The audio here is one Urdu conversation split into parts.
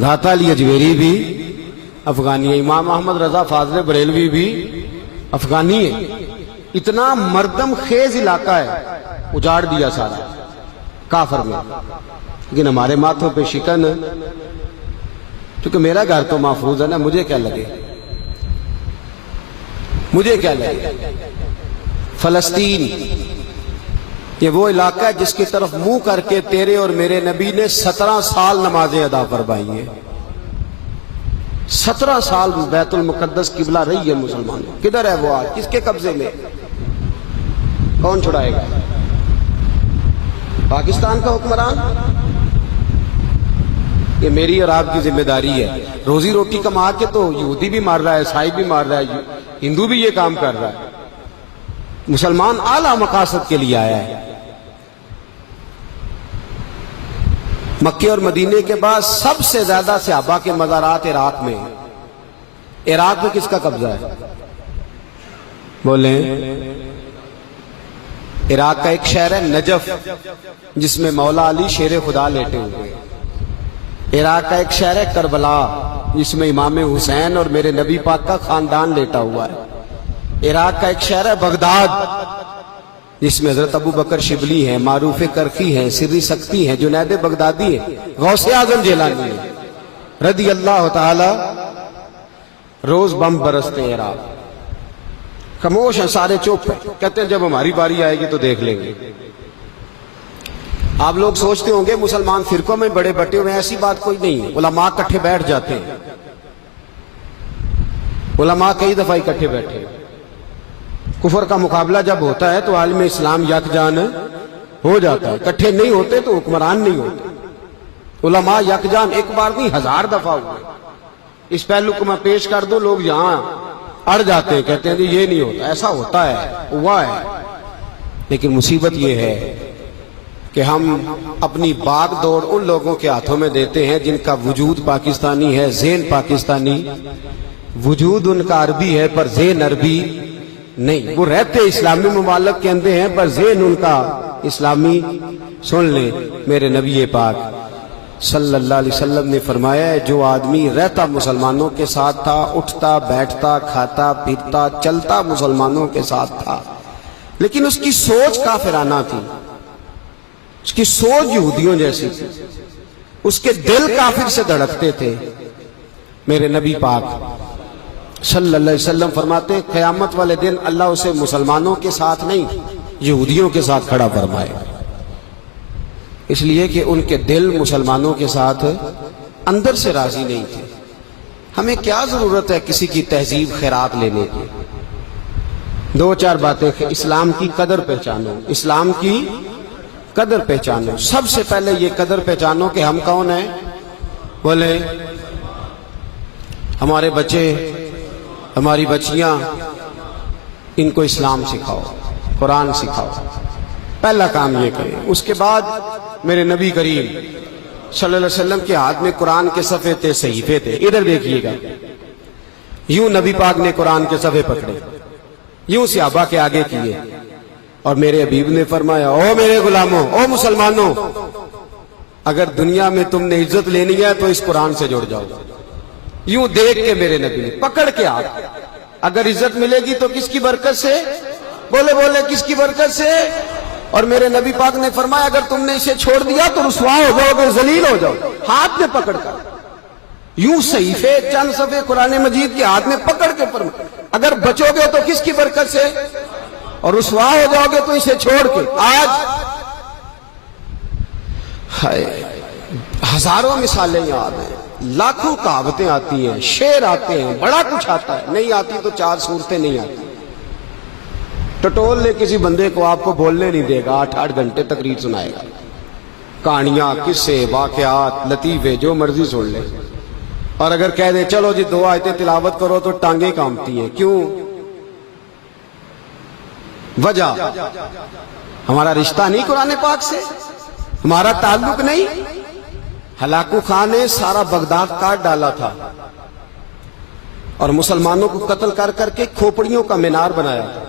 دھاتا علی اجمیری بھی افغانی ہے، امام احمد رضا فاضل بریلوی بھی افغانی ہے۔ اتنا مردم خیز علاقہ ہے، اجاڑ دیا سارا کافر میں، لیکن ہمارے ماتھوں پہ شکن، کیونکہ میرا گھر تو محفوظ ہے نا، مجھے کیا لگے، مجھے کیا لگے۔ فلسطین یہ وہ علاقہ ہے جس کی طرف منہ کر کے تیرے اور میرے نبی نے 17 سال نمازیں ادا فرمائی ہیں۔ 17 سال بیت المقدس قبلہ رہی ہے مسلمانوں، کدھر ہے وہ آج، کس کے قبضے میں، کون چھڑائے گا؟ پاکستان کا حکمران؟ یہ میری اور آپ کی ذمہ داری ہے۔ روزی روٹی کما کے تو یہودی بھی مار رہا ہے، عیسائی بھی مار رہا ہے، ہندو بھی یہ کام کر رہا ہے۔ مسلمان اعلیٰ مقاصد کے لیے آیا ہے۔ مکے اور مدینے کے بعد سب سے زیادہ صحابہ کے مزارات عراق میں ہیں۔ عراق میں کس کا قبضہ ہے؟ بولیں۔ عراق کا ایک شہر ہے نجف، جس میں مولا علی شیر خدا لیٹے ہوئے ہیں۔ عراق کا ایک شہر ہے کربلا، جس میں امام حسین اور میرے نبی پاک کا خاندان لیٹا ہوا ہے۔ عراق کا ایک شہر ہے بغداد، جس میں حضرت ابو بکر شبلی ہیں، معروف کرخی ہیں، سری سکتی ہیں، جنید بغدادی ہیں، غوث اعظم جیلانی ہیں رضی اللہ تعالی۔ روز بم برستے ہیں عراق، خاموش ہیں سارے، چپ ہیں، کہتے ہیں جب ہماری باری آئے گی تو دیکھ لیں گے۔ آپ لوگ سوچتے ہوں گے مسلمان فرقوں میں بڑے بٹے ہوئے، ایسی بات کوئی نہیں ہے۔ علماء کٹھے بیٹھ جاتے ہیں، علماء کئی دفعہ اکٹھے بیٹھے ہیں۔ کفر کا مقابلہ جب ہوتا ہے تو عالم اسلام یکجان ہو جاتا ہے، کٹھے نہیں ہوتے تو حکمران نہیں ہوتے۔ علماء یکجان ایک بار نہیں 1000 دفعہ ہوئے۔ اس پہلو کو میں پیش کر دوں، لوگ یہاں اڑ جاتے ہیں، کہتے ہیں جی یہ نہیں ہوتا، ایسا ہوتا ہے، ہوا ہے۔ لیکن مصیبت یہ ہے کہ ہم اپنی باغ دوڑ ان لوگوں کے ہاتھوں میں دیتے ہیں جن کا وجود پاکستانی ہے، ذہن پاکستانی، وجود ان کا عربی ہے پر ذہن عربی نہیں۔ وہ رہتے اسلامی ممالک کے اندر ہیں پر ذہن ان کا اسلامی۔ سن لیں، میرے نبی پاک صلی اللہ علیہ وسلم نے فرمایا ہے، جو آدمی رہتا مسلمانوں کے ساتھ تھا، اٹھتا بیٹھتا کھاتا پیتا چلتا مسلمانوں کے ساتھ تھا، لیکن اس کی سوچ کافرانہ تھی، اس کی سوچ یہودیوں جیسی تھی، اس کے دل کافر سے دھڑکتے تھے۔ میرے نبی پاک صلی اللہ علیہ وسلم فرماتے ہیں قیامت والے دن اللہ اسے مسلمانوں کے ساتھ نہیں یہودیوں کے ساتھ کھڑا فرمائے گا، اس لیے کہ ان کے دل مسلمانوں کے ساتھ اندر سے راضی نہیں تھے۔ ہمیں کیا ضرورت ہے کسی کی تہذیب خیرات لینے کی؟ 2-4 باتیں، اسلام کی قدر پہچانو، اسلام کی قدر پہچانو۔ سب سے پہلے یہ قدر پہچانو کہ ہم کون ہیں۔ بولے، ہمارے بچے، ہماری بچیاں، ان کو اسلام سکھاؤ، قرآن سکھاؤ، پہلا کام یہ کریں۔ اس کے بعد میرے نبی کریم صلی اللہ علیہ وسلم کے ہاتھ میں قرآن کے صفحے تھے، صحیفے تھے، ادھر دیکھیے گا، یوں نبی پاک نے قرآن کے صفحے پکڑے، یوں صحابہ کے آگے کیے، اور میرے حبیب نے فرمایا، او میرے غلاموں، او مسلمانوں، اگر دنیا میں تم نے عزت لینی ہے تو اس قرآن سے جڑ جاؤ۔ یوں دیکھ کے میرے نبی نے پکڑ کے ہاتھ، اگر عزت ملے گی تو کس کی برکت سے؟ بولے بولے، کس کی برکت سے؟ اور میرے نبی پاک نے فرمایا اگر تم نے اسے چھوڑ دیا تو رسوا ہو جاؤ گے، ذلیل ہو جاؤ۔ ہاتھ میں پکڑ کر، یوں صحیفے چند صفحے قرآن مجید کے ہاتھ میں پکڑ کے فرمایا اگر بچو گے تو کس کی برکت سے، اور رسوا ہو جاؤ گے تو اسے چھوڑ کے۔ آج ہزاروں مثالیں یاد ہیں، لاکھوں کہاوتیں آتی ہیں، شعر آتے ہیں، بڑا کچھ آتا ہے، نہیں آتی تو 4 صورتیں نہیں آتی۔ ٹٹول نے کسی بندے کو آپ کو بولنے نہیں دے گا، 8-8 گھنٹے تقریر سنائے گا، کہانیاں، قصے، واقعات، لطیفے، جو مرضی سن لے، اور اگر کہہ دے چلو جی 2 آیتیں تلاوت کرو تو ٹانگیں کانپتی ہیں۔ کیوں؟ وجہ ہمارا رشتہ نہیں قرآن پاک سے، ہمارا تعلق نہیں۔ ہلاکو خان نے سارا بغداد کاٹ ڈالا تھا اور مسلمانوں کو قتل کر کر کے کھوپڑیوں کا مینار بنایا تھا۔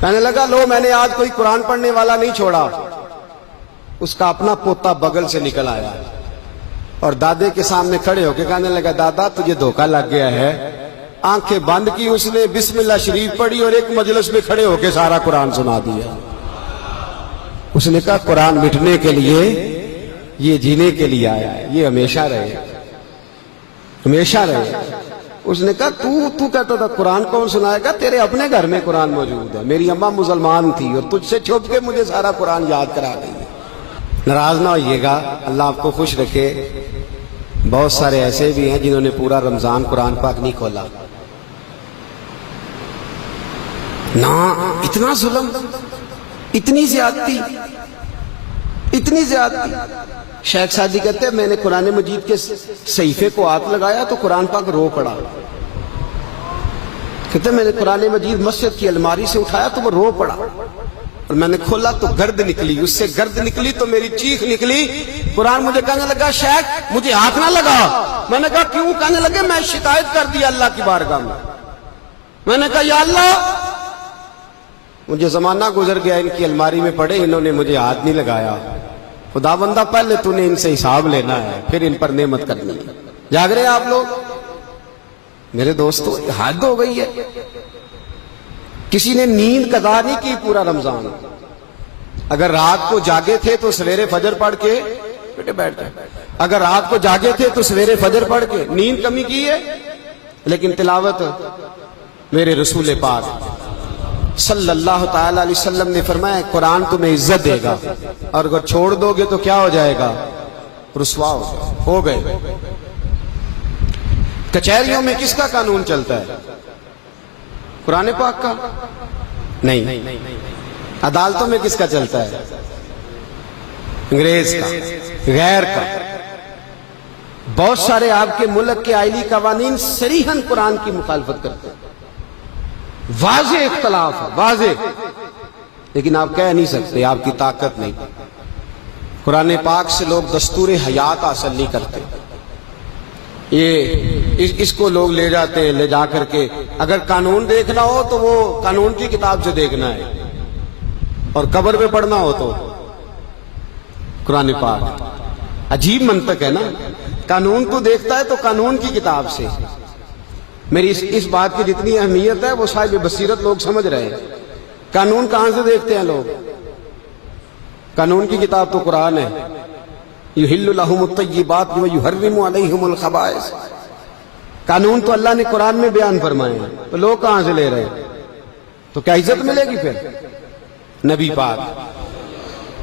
کہنے لگا لو میں نے آج کوئی قرآن پڑھنے والا نہیں چھوڑا۔ اس کا اپنا پوتا بغل سے نکل آیا، اور دادے کے سامنے کھڑے ہو کے کہنے لگا دادا تجھے دھوکہ لگ گیا ہے. آنکھیں بند کی اس نے, بسم اللہ شریف پڑھی اور ایک مجلس میں کھڑے ہو کے سارا قرآن سنا دیا. اس نے کہا قرآن مٹنے کے لیے, یہ جینے کے لیے آیا ہے, یہ ہمیشہ رہے, ہمیشہ رہے. اس نے کہا تو کہتا تھا قرآن کون سنائے گا, تیرے اپنے گھر میں قرآن موجود ہے. میری اماں مسلمان تھی اور تجھ سے چھپ کے مجھے سارا قرآن یاد کرا گئی. ناراض نہ ہوئیے گا, اللہ آپ کو خوش رکھے. بہت سارے ایسے بھی ہیں جنہوں نے پورا رمضان قرآن پاک نہیں کھولا. نہ اتنا ظلم, اتنی زیادتی, اتنی زیادتی. شیخ سعدی کہتے ہیں میں نے قرآن مجید کے صحیفے کو ہاتھ لگایا تو قرآن پاک رو پڑا. کہتے ہیں میں نے قرآن مجید مسجد کی الماری سے اٹھایا تو وہ رو پڑا, اور میں نے کھولا تو گرد نکلی, اس سے گرد نکلی تو میری چیخ نکلی. قرآن مجھے کہنے لگا شیخ مجھے ہاتھ نہ لگا. میں نے کہا کیوں؟ کہنے لگے میں شکایت کر دیا اللہ کی بارگاہ میں. میں نے کہا یا اللہ مجھے زمانہ گزر گیا ان کی الماری میں پڑے, انہوں نے مجھے ہاتھ نہیں لگایا. خدا بندہ پہلے تو نے ان سے حساب لینا ہے, پھر ان پر نعمت کرنی ہے. جاگ رہے ہیں آپ لوگ میرے دوستو؟ حد ہو گئی ہے. کسی نے نیند قضا نہیں کی پورا رمضان. اگر رات کو جاگے تھے تو سویرے فجر پڑھ کے, بیٹے بیٹھ جائیں, اگر رات کو جاگے تھے تو سویرے فجر پڑھ کے نیند کمی کی ہے. لیکن تلاوت میرے رسول پاک صلی اللہ تعالی علیہ وسلم نے فرمایا قرآن تمہیں عزت دے گا, اور اگر چھوڑ دو گے تو کیا ہو جائے گا؟ رسوا ہو گئے. کچہریوں میں کس کا قانون چلتا ہے؟ قرآن پاک کا نہیں. عدالتوں میں کس کا چلتا ہے؟ انگریز کا, غیر کا. بہت سارے آپ کے ملک کے آئلی قوانین صریحاً قرآن کی مخالفت کرتے ہیں. واضح اختلاف ہے, واضح, لیکن آپ کہہ نہیں سکتے, آپ کی طاقت نہیں. قرآن پاک سے لوگ دستور حیات حاصل نہیں کرتے. یہ اس کو لوگ لے جاتے ہیں, لے جا کر کے اگر قانون دیکھنا ہو تو وہ قانون کی کتاب سے دیکھنا ہے, اور قبر پہ پڑھنا ہو تو قرآن پاک. عجیب منطق ہے نا, قانون تو دیکھتا ہے تو قانون کی کتاب سے. میری اس بات کی جتنی اہمیت ہے وہ صاحب بصیرت لوگ سمجھ رہے ہیں. قانون کہاں سے دیکھتے ہیں لوگ؟ قانون کی کتاب تو قرآن ہے. یحل لہم الطیبات ویحرم علیہم الخبائث. قانون تو اللہ نے قرآن میں بیان فرمائے ہیں, تو لوگ کہاں سے لے رہے ہیں؟ تو کیا عزت ملے گی پھر؟ نبی پاک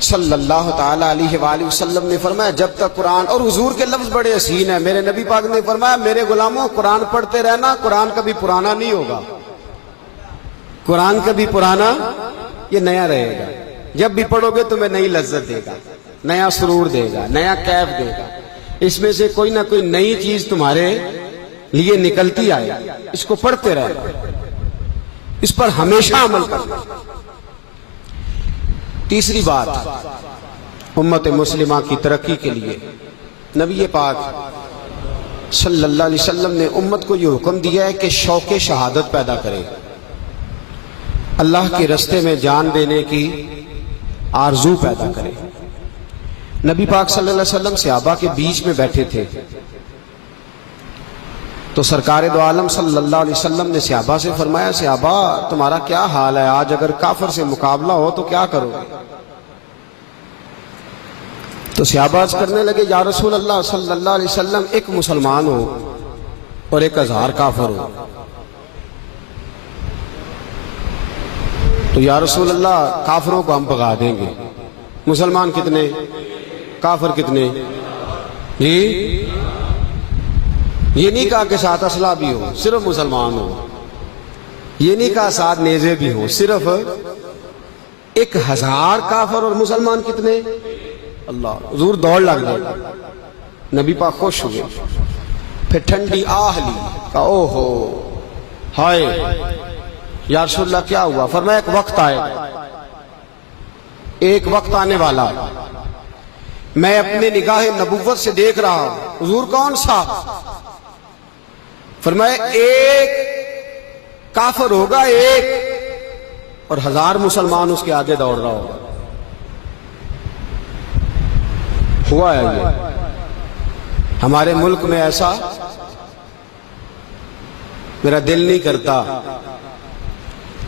صلی اللہ تعالی علیہ وآلہ وسلم نے فرمایا جب تک قرآن, اور حضور کے لفظ بڑے حسین ہیں, میرے نبی پاک نے فرمایا میرے غلاموں قرآن پڑھتے رہنا, قرآن کبھی پرانا نہیں ہوگا. قرآن کبھی پرانا, یہ نیا رہے گا. جب بھی پڑھو گے تمہیں نئی لذت دے گا, نیا سرور دے گا, نیا کیف دے گا. اس میں سے کوئی نہ کوئی نئی چیز تمہارے لیے نکلتی آئے. اس کو پڑھتے رہنا, اس پر ہمیشہ عمل کرنا. تیسری بات, امت مسلمہ کی ترقی کے لیے نبی پاک صلی اللہ علیہ وسلم نے امت کو یہ حکم دیا ہے کہ شوق شہادت پیدا کرے, اللہ کے رستے میں جان دینے کی آرزو پیدا کرے. نبی پاک صلی اللہ علیہ وسلم صحابہ کے بیچ میں بیٹھے تھے تو سرکار دو عالم صلی اللہ علیہ وسلم نے صحابہ سے فرمایا صحابہ تمہارا کیا حال ہے, آج اگر کافر سے مقابلہ ہو تو کیا کرو گے؟ تو صحابہ عرض کرنے لگے یا رسول اللہ صلی اللہ علیہ وسلم, ایک مسلمان ہو اور 1000 کافر ہو. تو یا رسول اللہ کافروں کو ہم بھگا دیں گے. مسلمان کتنے, کافر کتنے؟ جی یہ نہیں کہا کہ ساتھ اسلحہ بھی ہو, صرف مسلمان ہو. یہ نہیں کہا ساتھ نیزے بھی ہو, صرف 1000 کافر اور مسلمان کتنے؟ اللہ. حضور دوڑ لگ گئے, نبی پاک خوش ہوئے, پھر ٹھنڈی آہ لی, کہا او ہو ہائے یا رسول اللہ کیا ہوا؟ فرمایا ایک وقت آئے گا, ایک وقت آنے والا, میں اپنے نگاہ نبوت سے دیکھ رہا ہوں. حضور کون سا؟ فرمایا ایک کافر ہوگا ایک, اور 1000 مسلمان اس کے آگے دوڑ رہا ہوگا. ہوا ہے یہ. ہمارے ملک میں ایسا میرا دل نہیں کرتا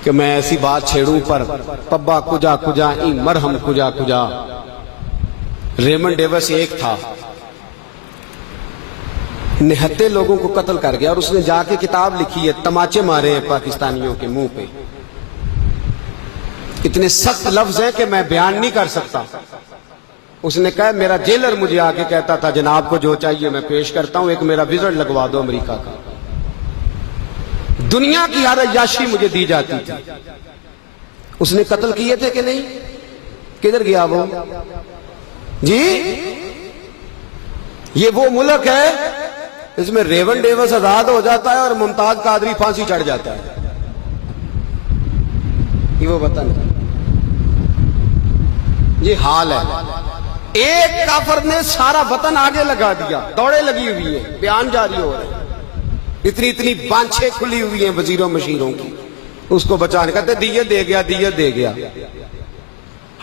کہ میں ایسی بات چھیڑوں پر پبا کجا کجا ای مرہم کجا کجا. ریمنڈ ڈیوس ایک تھا، نہتے لوگوں کو قتل کر گیا اور اس نے جا کے کتاب لکھی ہے، تماچے مارے ہیں پاکستانیوں کے منہ پہ. اتنے سخت لفظ ہیں کہ میں بیان نہیں کر سکتا. اس نے کہا میرا جیلر مجھے آ کے کہتا تھا جناب کو جو چاہیے میں پیش کرتا ہوں، ایک میرا وزٹ لگوا دو امریکہ کا. دنیا کی ہر عیاشی مجھے دی جاتی تھی. اس نے قتل کیے تھے کہ نہیں؟ کدھر گیا وہ؟ جی یہ وہ ملک ہے اس میں ریون ڈیوس آزاد ہو جاتا ہے اور ممتاز قادری پھانسی چڑھ جاتا ہے. یہ وہ وطن ہے، یہ حال ہے. ایک کافر نے سارا وطن آگے لگا دیا، دوڑے لگی ہوئی ہیں، بیان جاری ہو رہے ہیں، اتنی اتنی بانچیں کھلی ہوئی ہیں وزیروں مشیروں کی، اس کو بچانے کہتے دیت دے گیا دیت دے گیا.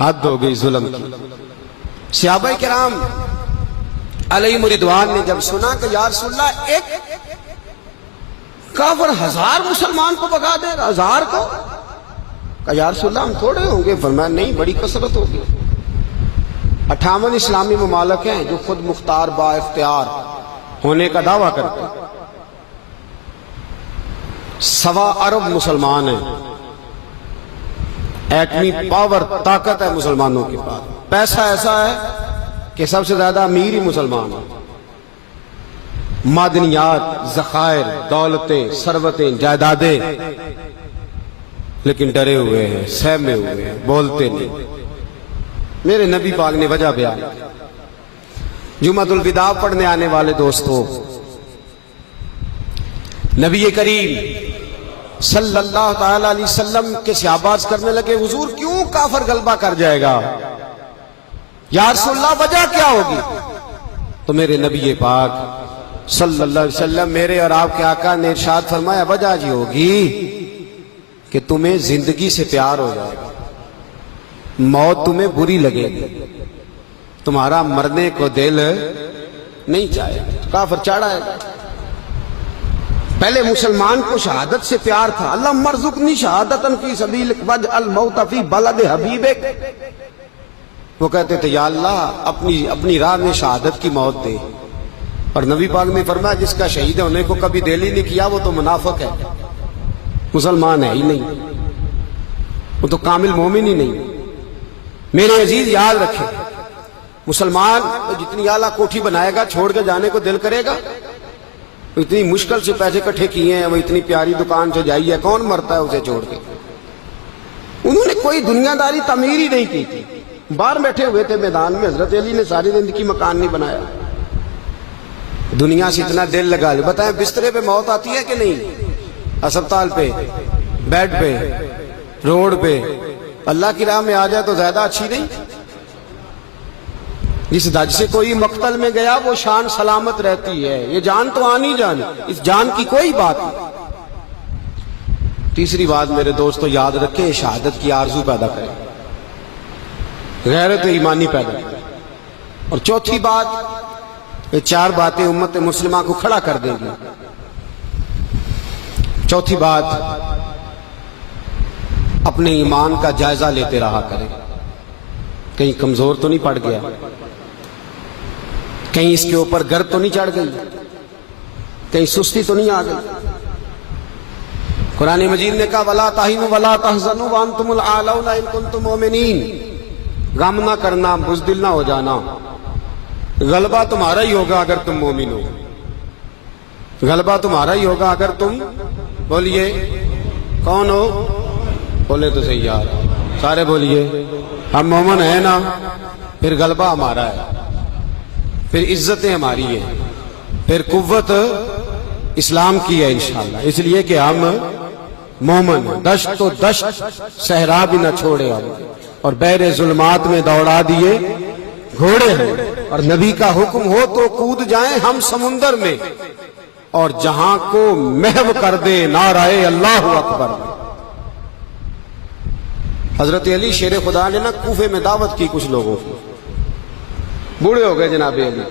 حد ہو گئی ظلم کی. صحابہ کرام علیہم رضوان نے جب سنا کہ یا رسول اللہ ایک کافر 1000 مسلمان کو بھگا دے گا، 1000 کو، کہا یا رسول اللہ ہم تھوڑے ہوں گے؟ فرمایا نہیں، بڑی کثرت ہوگی. 58 اسلامی ممالک ہیں جو خود مختار با اختیار ہونے کا دعویٰ کرتے ہیں. 1.25 ارب مسلمان ہیں. ایٹمی پاور طاقت ہے مسلمانوں کے پاس. پیسہ ایسا ہے کہ سب سے زیادہ امیر ہی مسلمان ہیں. معدنیات، ذخائر، دولتیں، ثروتیں، جائیدادیں، لیکن ڈرے ہوئے ہیں، سہمے ہوئے ہیں، بولتے نہیں. میرے نبی پاک نے وجہ بیان. جمعۃ الوداع پڑھنے آنے والے دوستو، نبی کریم صلی اللہ تعالی علیہ وسلم کے صحابہ کرنے لگے حضور کیوں کافر غلبہ کر جائے گا؟ یا رسول اللہ وجہ کیا ہوگی؟ تو میرے نبی پاک صلی اللہ علیہ وسلم، میرے اور آپ کے آقا نے ارشاد فرمایا وجہ جی ہوگی کہ تمہیں زندگی سے پیار ہو جائے گا، موت تمہیں بری لگے گی، تمہارا مرنے کو دل نہیں چاہے گا. کافر چاڑا ہے. پہلے مسلمان کو شہادت سے پیار تھا. اللہم ارزقنی شہادتاً فی سبیلک واجعل الموت فی بلد حبیبک. وہ کہتے تھے یا اللہ اپنی راہ میں شہادت کی موت دے. اور نبی پاک نے فرمایا جس کا شہید ہونے کو کبھی دل ہی نہیں کیا وہ تو منافق ہے، مسلمان ہے ہی نہیں، وہ تو کامل مومن ہی نہیں. میرے عزیز یاد رکھیں، مسلمان جتنی اعلیٰ کوٹھی بنائے گا چھوڑ کے جانے کو دل کرے گا؟ اتنی مشکل سے پیسے کٹھے کیے ہیں، وہ اتنی پیاری دکان سے جائی ہے، کون مرتا ہے اسے چھوڑ کے؟ انہوں نے کوئی دنیا داری تعمیر ہی نہیں کی تھی. باہر بیٹھے ہوئے تھے میدان میں، حضرت علی نے ساری زندگی مکان نہیں بنایا. دنیا سے اتنا دل لگا لے. بتائیں بسترے پہ موت آتی ہے کہ نہیں؟ اسپتال پہ، بیڈ پہ، روڈ پہ. اللہ کی راہ میں آ جائے تو زیادہ اچھی نہیں؟ جس دج سے کوئی مقتل میں گیا وہ شان سلامت رہتی ہے. یہ جان تو آنی جانی، اس جان کی کوئی بات نہیں. تیسری بات میرے دوستو یاد رکھیں، شہادت کی آرزو پیدا کریں، غیرت ایمانی پیدا کریں. اور چوتھی بات، یہ 4 باتیں امت مسلمہ کو کھڑا کر دیں گی. چوتھی بات، اپنے ایمان کا جائزہ لیتے رہا کریں. کہیں کمزور تو نہیں پڑ گیا، کہیں اس کے اوپر گرد تو نہیں چڑھ گئی، کہیں سستی تو نہیں آ گئی. قرآن مجید نے کہا وَلَا تَهِنُوا وَلَا تَحْزَنُوا وَأَنْتُمُ الْأَعْلَوْنَ إِن كُنتُم مُؤْمِنِينَ. غم نہ کرنا، بزدل نہ ہو جانا. غلبہ تمہارا ہی ہوگا اگر تم مومن ہو. غلبہ تمہارا ہی ہوگا اگر تم، بولیے کون ہو؟ بولے تو صحیح یار، سارے بولیے ہم مومن ہیں نا. پھر غلبہ ہمارا ہے، پھر عزتیں ہماری ہیں، پھر قوت اسلام کی ہے انشاءاللہ. اس لیے کہ ہم مومن ہیں. دشت تو دشت صحرا بھی نہ چھوڑے ہم، اور بحر ظلمات میں دوڑا دیے گھوڑے ہیں. اور نبی کا حکم ہو تو کود جائیں ہم سمندر میں، اور جہاں کو محو کر دے نعرہ اللہ اکبر. حضرت علی شیر خدا نے نا کوفے میں دعوت کی کچھ لوگوں کو، بوڑھے ہو گئے جناب علی.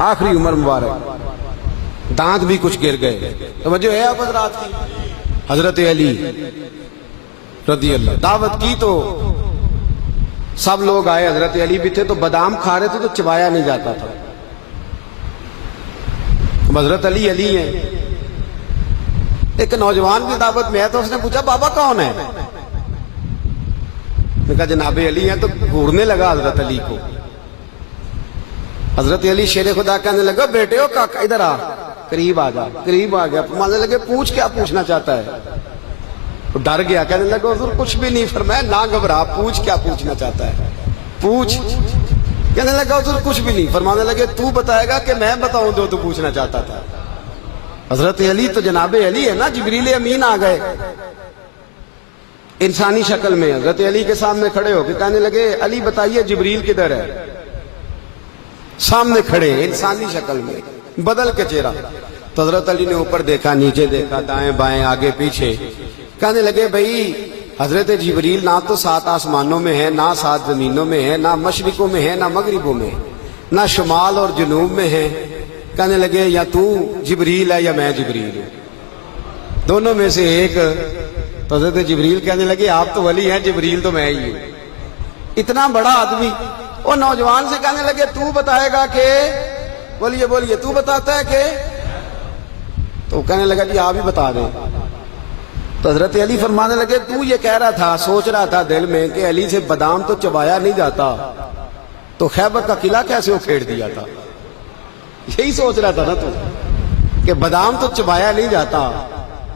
آخری عمر مبارک، دانت بھی کچھ گر گئے. توجہ ہے آپ حضرات کی؟ حضرت علی رضی اللہ دعوت کی تو سب لوگ آئے. حضرت علی بھی تھے تو بادام کھا رہے تھے تو چبایا نہیں جاتا تھا. حضرت علی علی ہیں. ایک نوجوان بھی دعوت میں ہے تو اس نے پوچھا بابا کون ہے؟ نے کہا جناب علی ہیں. تو گھورنے لگا حضرت علی کو. حضرت علی شیر خدا کہنے لگا بیٹے ہو کاکا ادھر آ، قریب آ جا. قریب آ گیا. ماننے لگے پوچھ کیا پوچھنا چاہتا ہے؟ تو ڈر گیا. کہنے لگا حضور کچھ بھی نہیں. فرمایا نہ گھبرا، پوچھ کیا پوچھنا چاہتا ہے، پوچھ. کہنے لگا حضور کچھ بھی نہیں. فرمانے لگے تو بتائے گا کہ میں بتاؤں جو تو پوچھنا چاہتا تھا؟ حضرت علی تو جناب علی ہے نا. جبریل امین آ گئے انسانی شکل میں. حضرت علی کے سامنے کھڑے ہو کے کہنے لگے علی بتائیے جبریل کدھر ہے؟ سامنے کھڑے انسانی شکل میں، بدل کے چہرہ. تو حضرت علی نے اوپر دیکھا، نیچے دیکھا، دائیں بائیں، آگے پیچھے. کہنے لگے بھائی حضرت جبریل نہ تو 7 آسمانوں میں ہے، نہ 7 زمینوں میں ہے، نہ مشرقوں میں ہے، نہ مغربوں میں، نہ شمال اور جنوب میں ہے. کہنے لگے یا تو جبریل ہے یا میں جبریل ہوں، دونوں میں سے ایک. تو حضرت جبریل کہنے لگے آپ تو ولی ہیں، جبریل تو میں ہی ہوں. اتنا بڑا آدمی. وہ نوجوان سے کہنے لگے تو بتائے گا کہ، بولیے بولیے تو بتاتا ہے کہ؟ تو کہنے لگا جی آپ ہی بتا دیں. تو حضرت علی فرمانے لگے تو یہ کہہ رہا تھا، سوچ رہا تھا دل میں کہ علی سے بادام تو چبایا نہیں جاتا، تو خیبر کا قلعہ کیسے اکھیڑ دیا تھا؟ یہی سوچ رہا تھا نا تو، کہ بادام تو چبایا نہیں جاتا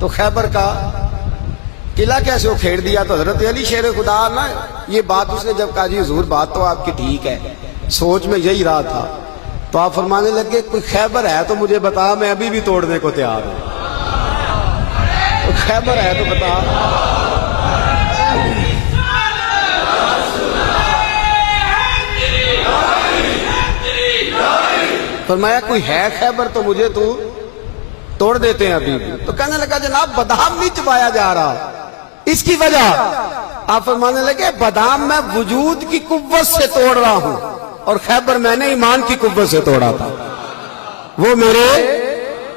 تو خیبر کا قلعہ کیسے اکھیڑ دیا؟ تو حضرت علی شیر خدا نا یہ بات اس نے جب کہا جی حضور بات تو آپ کی ٹھیک ہے، سوچ میں یہی رہا تھا. تو آپ فرمانے لگے کوئی خیبر ہے تو مجھے بتا، میں ابھی بھی توڑنے کو تیار ہوں. خیبر ہے تو بتا. فرمایا کوئی ہے خیبر تو مجھے تو توڑ دیتے ہیں ابھی بھی. تو کہنے لگا جناب بادام نہیں چبایا جا رہا، اس کی وجہ آپ فرمانے لگے بادام میں وجود کی قوت سے توڑ رہا ہوں اور خیبر میں نے ایمان کی قوت سے توڑا تھا. وہ میرے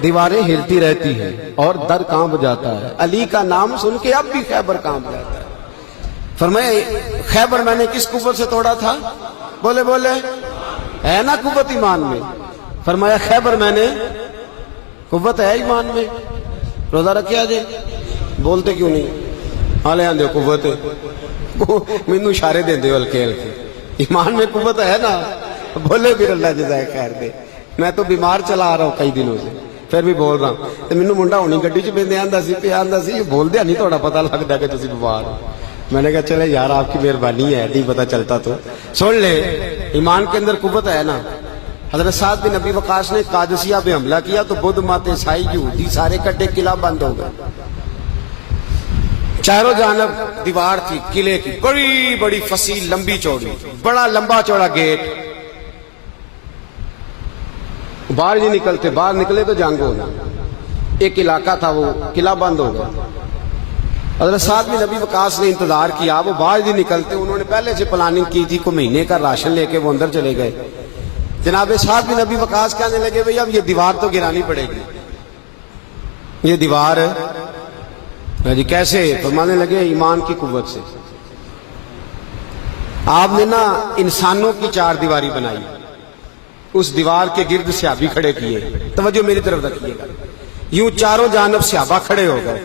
دیواریں ہلتی رہتی ہیں اور در کانپ جاتا ہے. علی کا نام سن کے اب بھی خیبر کانپ جاتا ہے. فرمایا خیبر میں نے کس قوت سے توڑا تھا؟ بولے بولے ہے نا قوت ایمان میں. فرمایا خیبر میں نے، قوت ہے ایمان میں. روزہ رکھیا جی؟ بولتے کیوں نہیں؟ حالے آندے قوت مینو اشارے دے دے ہلکے ہلکے. ایمان میں قوت ہے نا. بولے پھر اللہ جزائے خیر دے. میں تو بیمار چلا آ رہا ہوں کئی دنوں سے، پھر بھی بول رہا ہوں. تو مینو منڈا ہونی گڈی چ پہ آندا سی بول دیا نہیں تھوڑا پتا لگتا کہ تسی بیمار ہو. میں نے کہا چلے یار آپ کی مہربانی ہے، نہیں پتا چلتا تو سن لے. ایمان کے اندر قوت ہے نا. حضرت سعد بن ابی وقاص نے قادسیہ پہ حملہ کیا تو بدھ مت عیسائی یہودی سارے کٹے، قلعہ بند ہو گئے. چاروں جانب دیوار تھی قلعے کی، بڑی بڑی فصیح لمبی چوڑی، بڑا لمبا چوڑا گیٹ. باہر نہیں نکلتے، باہر نکلے تو جنگ ہونا. ایک علاقہ تھا وہ قلعہ بند ہو گیا. حضرت سعد بن ابی وقاص نے انتظار کیا، وہ باہر نہیں نکلتے. انہوں نے پہلے سے پلاننگ کی تھی، کوئی مہینے کا راشن لے کے وہ اندر چلے گئے. جناب سعد بن ابی وقاص کہنے لگے بھئی اب یہ دیوار تو گرانی پڑے گی. یہ دیوار جی کیسے؟ فرمانے لگے ایمان کی قوت سے. آپ نے نا انسانوں کی 4 دیواری بنائی، اس دیوار کے گرد صحابی کھڑے کیے. توجہ میری طرف رکھیے گا. یوں چاروں جانب صحابہ کھڑے ہو گئے.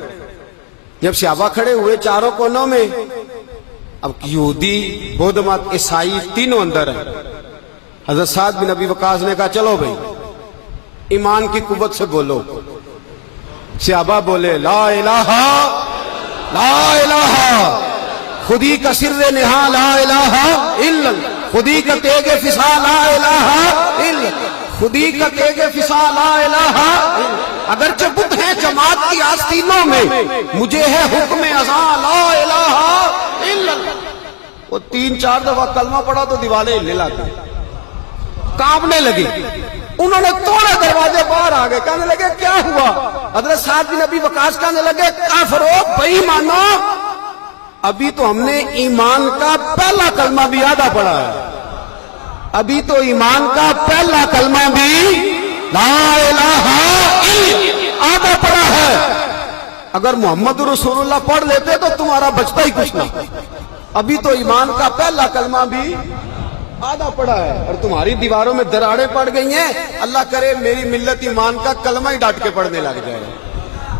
جب صحابہ کھڑے ہوئے چاروں کونوں میں، اب یہودی، بدھ مت، عیسائی تینوں اندر ہیں. حضرت سعد بن ابی وقاص نے کہا چلو بھئی ایمان کی قوت سے بولو. صحابہ بولے لا الہ لا الہ خودی کا سر نہا لا الہ الا خودی کا تیغ فسا لا الہ الا خودی کا تیغ فسا لا الہ. اگرچہ بت ہیں جماعت کی آستینوں میں، مجھے ہے حکم ازاں لا الہ الا. وہ 3-4 دفعہ کلمہ پڑھا تو دیواریں ہلنے لگی، کانپنے لگی. انہوں نے توڑے دروازے، باہر آ گئے. کہنے لگے کیا ہوا؟ حضرت سعد بن ابی وقاص کہنے لگے کافرو، بے ایمانو، ابھی تو ہم نے ایمان کا پہلا کلمہ بھی آدھا پڑھا ہے. ابھی تو ایمان کا پہلا کلمہ بھی لا الہ الا آدھا پڑا ہے. اگر محمد رسول اللہ پڑھ لیتے تو تمہارا بچتا ہی کچھ نہ. ابھی تو ایمان کا پہلا کلمہ بھی آدھا پڑا ہے اور تمہاری دیواروں میں دراڑیں پڑ گئی ہیں. اللہ کرے میری ملت ایمان کا کلمہ ہی ڈانٹ کے پڑھنے لگ جائے.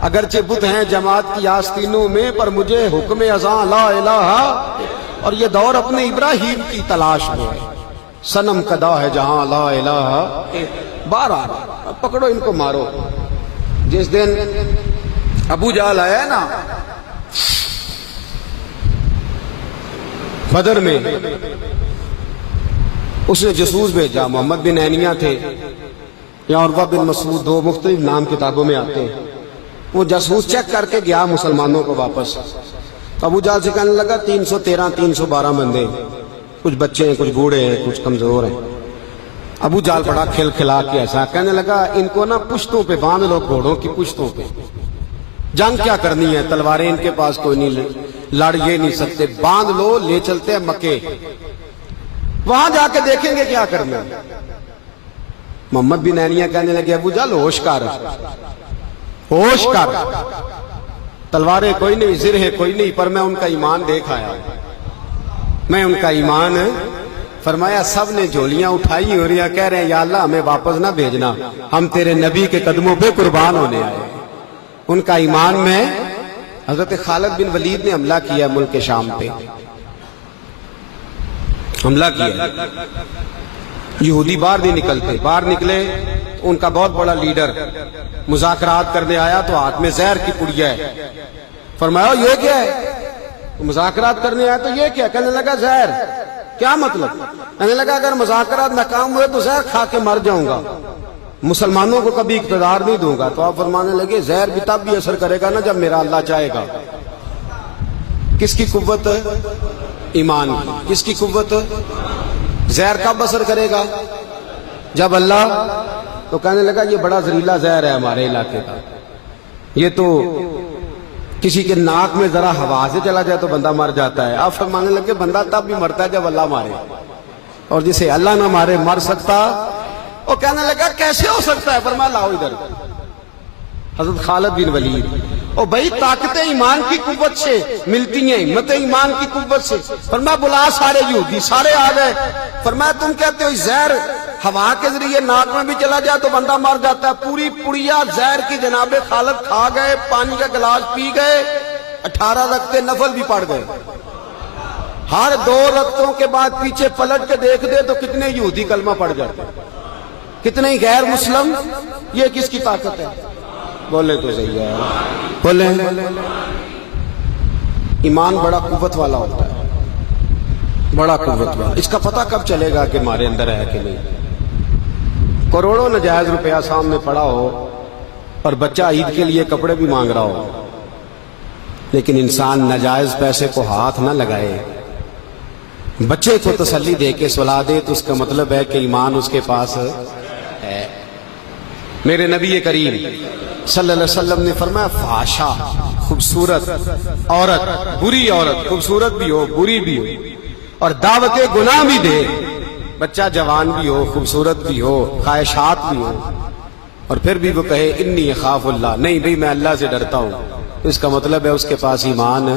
اگرچہ بت ہیں جماعت کی آستینوں میں پر مجھے حکم اذاں لا الہ. اور یہ دور اپنے ابراہیم کی تلاش میں ہے. صنم کدا ہے جہاں لا الہ. بہرحال پکڑو ان کو مارو. جس دن ابو جہل آیا ہے نا بدر میں, اس نے جاسوس بھیجا. محمد بن اینیا تھے یا عروہ بن مسعود, دو مختلف نام کتابوں میں آتے ہیں. وہ جاسوس چیک کر کے گیا مسلمانوں کو واپس. ابو جہل سے کہنے لگا 313 312 بندے, کچھ بچے ہیں, کچھ بوڑھے ہیں, کچھ کمزور ہیں. ابو جہل بڑا کھل کھلا کے ایسا کہنے لگا ان کو نا پشتوں پہ باندھ لو, گھوڑوں کی پشتوں پہ. جنگ کیا کرنی ہے, تلواریں ان کے پاس کوئی نہیں, لڑ یہ نہیں سکتے, باندھ لو, لے چلتے ہیں مکے, وہاں جا کے دیکھیں گے کیا کرنا. محمد بن اینیا کہنے لگے ابو جہل ہوش کر, ہوش کر, تلواریں کوئی نہیں, زرہیں کوئی نہیں, پر میں ان کا ایمان دیکھ آیا, میں ان کا ایمان. فرمایا سب نے جھولیاں اٹھائی اور یہ کہہ رہے ہیں یا اللہ ہمیں واپس نہ بھیجنا, ہم تیرے نبی کے قدموں پہ قربان ہونے آئے. ان کا ایمان میں. حضرت خالد بن ولید نے حملہ کیا ملک شام پہ, حملہ کیا. یہودی باہر نہیں نکلتے, باہر نکلے ان کا بہت بڑا لیڈر مذاکرات کرنے آیا تو ہاتھ میں زہر کی پڑیا ہے. فرمایا یہ کیا ہے؟ مذاکرات کرنے آیا تو یہ کیا؟ کہنے لگا زہر. کیا مطلب؟ کہنے لگا اگر مذاکرات ناکام ہوئے تو زہر کھا کے مر جاؤں گا, مسلمانوں کو کبھی اقتدار نہیں دوں گا. تو آپ فرمانے لگے زہر بھی تب بھی اثر کرے گا نا جب میرا اللہ چاہے گا. کس کی قوت؟ ایمان کی. کس کی قوت؟ زہر کب اثر کرے گا؟ جب اللہ. تو کہنے لگا یہ بڑا زہریلا زہر ہے ہمارے علاقے کا, یہ تو کسی کے ناک میں ذرا ہوا سے چلا جائے تو بندہ مر جاتا ہے. آپ فرمانے لگے بندہ تب بھی مرتا ہے جب اللہ مارے, اور جسے اللہ نہ مارے مر سکتا. وہ کہنے لگا کیسے ہو سکتا ہے؟ فرمایا لاؤ ادھر. حضرت خالد بن ولید. او بھائی طاقتیں ایمان کی قوت سے ملتی ہیں, ہمت ایمان کی قوت سے. فرمایا بلا سارے یہودی, سارے آ گئے. فرمایا تم کہتے ہو زہر ہوا کے ذریعے ناک میں بھی چلا جائے تو بندہ مر جاتا ہے. پوری پڑیا زہر کی جناب خالد کھا گئے, پانی کا گلاس پی گئے, 18 رکعتیں نفل بھی پڑھ گئے. ہر 2 رکعتوں کے بعد پیچھے پلٹ کے دیکھ دے تو کتنے یہودی کلمہ پڑھ جاتے, کتنے غیر مسلم. یہ کس کی طاقت ہے؟ بولے تو صحیح ہے, بولے. ایمان بڑا قوت والا ہوتا ہے, بڑا قوت والا. اس کا پتہ کب چلے گا کہ ہمارے اندر ہے کہ نہیں؟ کروڑوں ناجائز روپیہ سامنے پڑا ہو اور بچہ عید کے لیے کپڑے بھی مانگ رہا ہو, لیکن انسان ناجائز پیسے کو ہاتھ نہ لگائے, بچے کو تسلی دے کے سلا دے تو اس کا مطلب ہے کہ ایمان اس کے پاس ہے. میرے نبی کریم صلی اللہ علیہ وسلم نے فرمایا فحاشا, خوبصورت عورت, بری عورت, خوبصورت بھی ہو بری بھی ہو, اور دعوت گناہ بھی دے, بچہ جوان بھی ہو خوبصورت بھی ہو خواہشات بھی ہو, اور پھر بھی وہ کہے انی اخاف اللہ, نہیں بھئی میں اللہ سے ڈرتا ہوں, تو اس کا مطلب ہے اس کے پاس ایمان